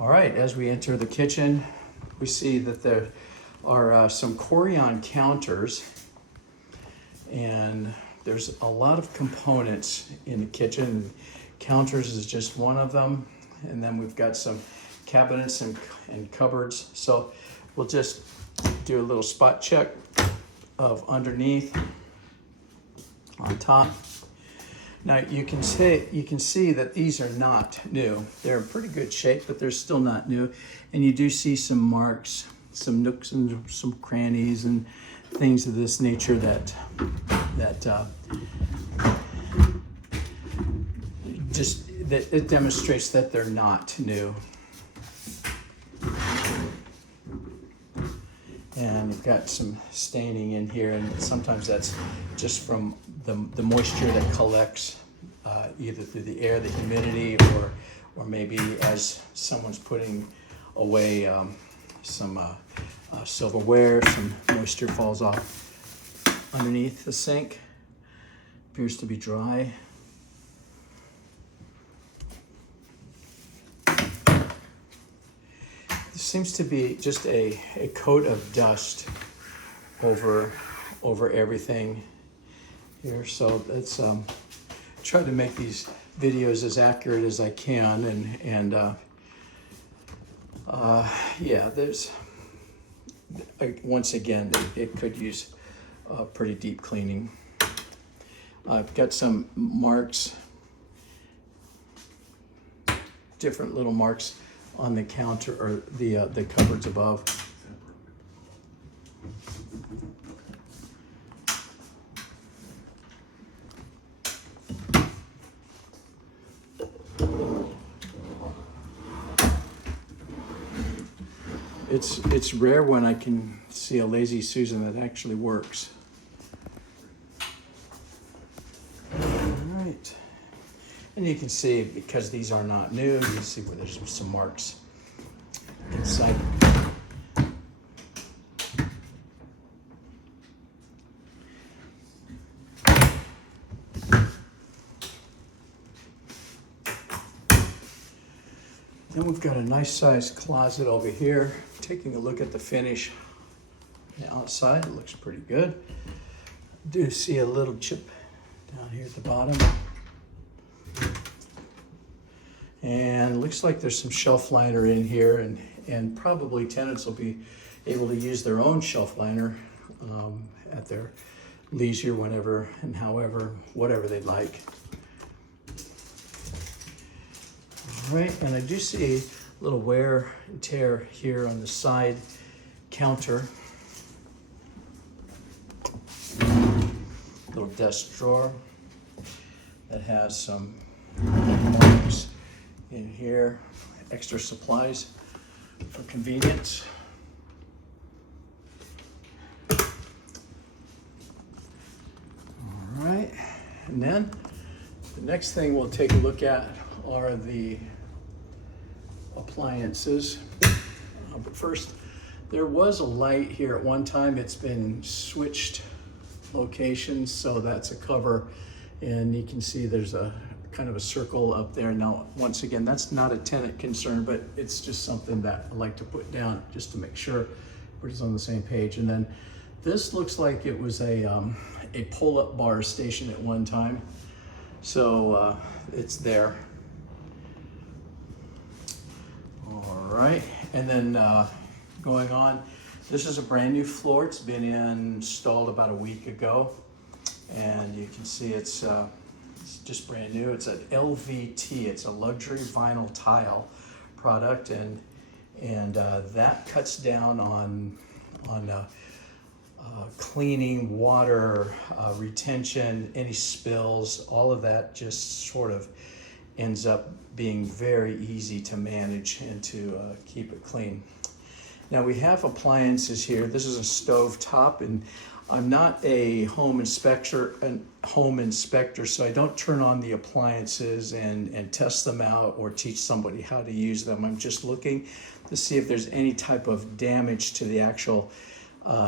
All right, as we enter the kitchen, we see that there are some Corian counters, and there's a lot of components in the kitchen. Counters is just one of them, and then we've got some cabinets and cupboards. So we'll just do a little spot check of underneath, on top. Now you can see that these are not new. They're in pretty good shape, but they're still not new. And you do see some marks, some nooks and some crannies and things of this nature that it demonstrates that they're not new. And you've got some staining in here, and sometimes that's just from the moisture that collects either through the air, the humidity, or maybe as someone's putting away some silverware, some moisture falls off underneath the sink. Appears to be dry. There seems to be just a coat of dust over everything here. So that's try to make these videos as accurate as I can, and yeah, there's once again it could use pretty deep cleaning. I've got some marks, different little marks on the counter or the cupboards above. It's rare when I can see a Lazy Susan that actually works. All right. And you can see, because these are not new, you see where there's some marks inside. Then we've got a nice sized closet over here. Taking a look at the finish on the outside, it looks pretty good. Do see a little chip down here at the bottom. And looks like there's some shelf liner in here, and probably tenants will be able to use their own shelf liner at their leisure, whenever and however, whatever they'd like. All right, and I do see a little wear and tear here on the side counter. Little desk drawer that has some marks in here, extra supplies for convenience. All right, and then the next thing we'll take a look at are the appliances. But first, there was a light here at one time. It's been switched locations, so that's a cover, and you can see there's a kind of a circle up there. Now, once again, that's not a tenant concern, but it's just something that I like to put down just to make sure we're just on the same page. And then this looks like it was a pull-up bar station at one time, so it's there. All right, and then going on, this is a brand new floor. It's been installed about a week ago, and you can see it's just brand new. It's an LVT. It's a luxury vinyl tile product, and that cuts down on cleaning, water retention, any spills. All of that just sort of ends up being very easy to manage and to keep it clean. Now we have appliances here. This is a stove top, and I'm not a home inspector, so I don't turn on the appliances and test them out or teach somebody how to use them. I'm just looking to see if there's any type of damage to the actual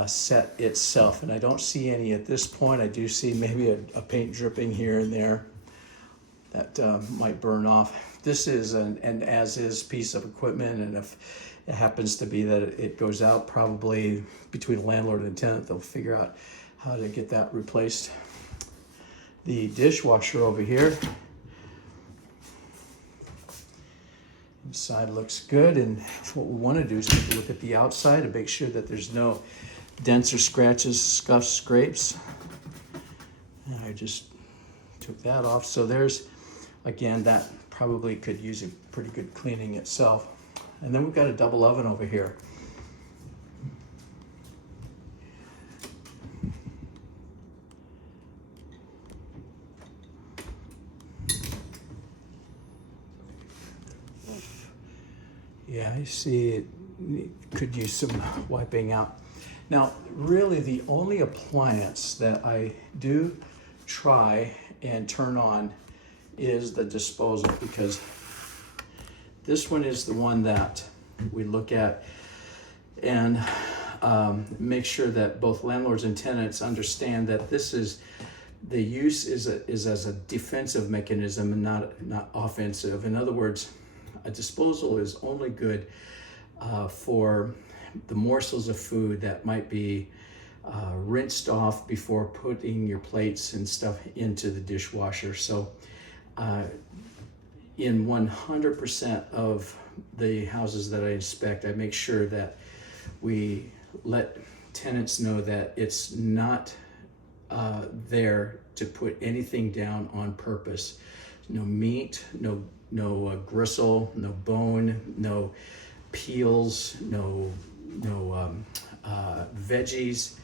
set itself, and I don't see any at this point. I do see maybe a paint dripping here and there that might burn off. this is an as-is piece of equipment, and if it happens to be that it goes out, probably between the landlord and the tenant, they'll figure out how to get that replaced. The dishwasher over here, inside looks good, and what we want to do is take a look at the outside and make sure that there's no dents or scratches, scuffs, scrapes. And I just took that off. So there's, again, that probably could use a pretty good cleaning itself. And then we've got a double oven over here. Yeah, I see it could use some wiping out. Now, really the only appliance that I do try and turn on is the disposal, because this one is the one that we look at and make sure that both landlords and tenants understand that this is, the use is as a defensive mechanism and not offensive. In other words, a disposal is only good for the morsels of food that might be rinsed off before putting your plates and stuff into the dishwasher. So in 100% of the houses that I inspect, I make sure that we let tenants know that it's not there to put anything down on purpose. No meat, no gristle, no bone, no peels, no veggies.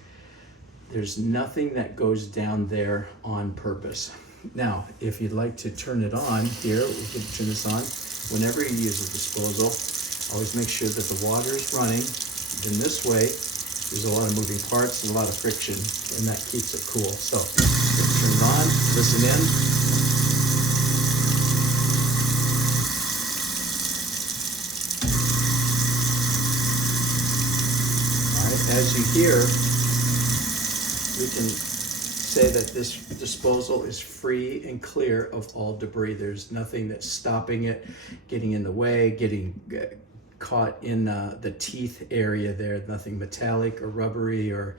There's nothing that goes down there on purpose. Now, if you'd like to turn it on here, we can turn this on. Whenever you use a disposal, always make sure that the water is running. Then this way, there's a lot of moving parts and a lot of friction, and that keeps it cool. So, turn it on, listen in. As you hear, we can say that this disposal is free and clear of all debris. There's nothing that's stopping it, getting in the way, getting caught in the teeth area there. Nothing metallic or rubbery or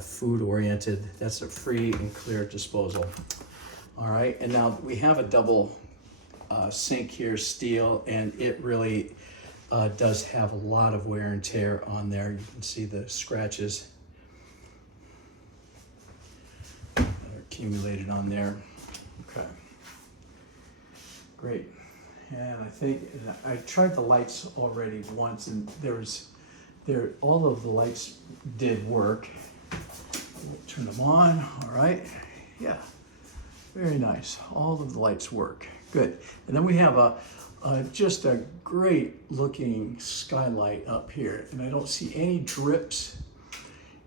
food oriented. That's a free and clear disposal. All right, and now we have a double sink here, steel, and it really does have a lot of wear and tear on there. You can see the scratches that are accumulated on there. Okay, great. And I think I tried the lights already once, and all of the lights did work. We'll turn them on. All right, yeah, very nice. All of the lights work. Good. And then we have just a great looking skylight up here, and I don't see any drips,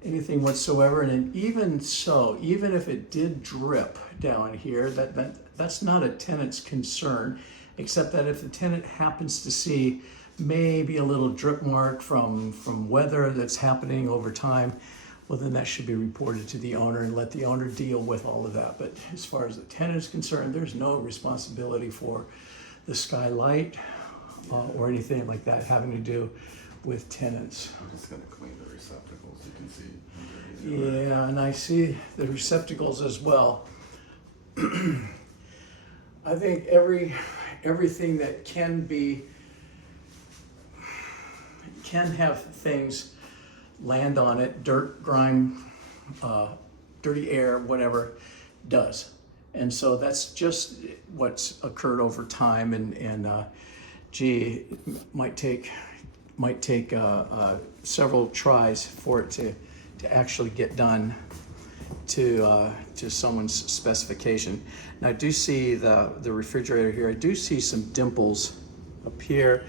anything whatsoever. And even so, even if it did drip down here, that's not a tenant's concern, except that if the tenant happens to see maybe a little drip mark from weather that's happening over time, well, then that should be reported to the owner and let the owner deal with all of that. But as far as the tenant is concerned, there's no responsibility for the skylight or anything like that having to do with tenants. I'm just going to clean the receptacles, you can see. Yeah, and I see the receptacles as well. I think everything that can have things land on it, dirt, grime, dirty air, whatever, does. And so that's just what's occurred over time, and gee, it might take several tries for it to actually get done to someone's specification. Now I do see the refrigerator here. I do see some dimples up here.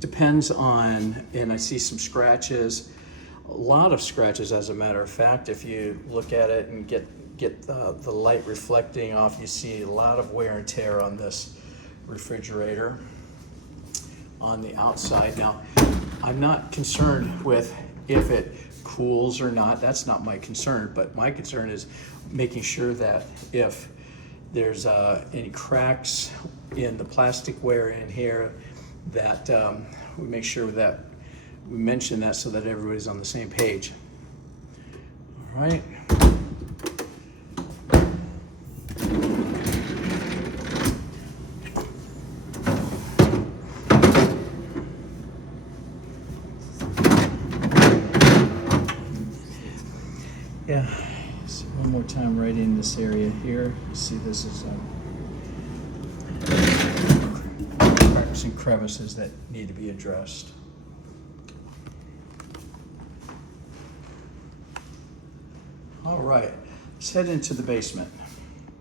Depends on, and I see some scratches, a lot of scratches as a matter of fact. If you look at it and get the light reflecting off, you see a lot of wear and tear on this refrigerator on the outside. Now, I'm not concerned with if it cools or not. That's not my concern, but my concern is making sure that if there's any cracks in the plasticware in here, that we make sure that we mention that so that everybody's on the same page. All right. Yeah, so one more time right in this area here. You see this is cracks and crevices that need to be addressed. All right, let's head into the basement.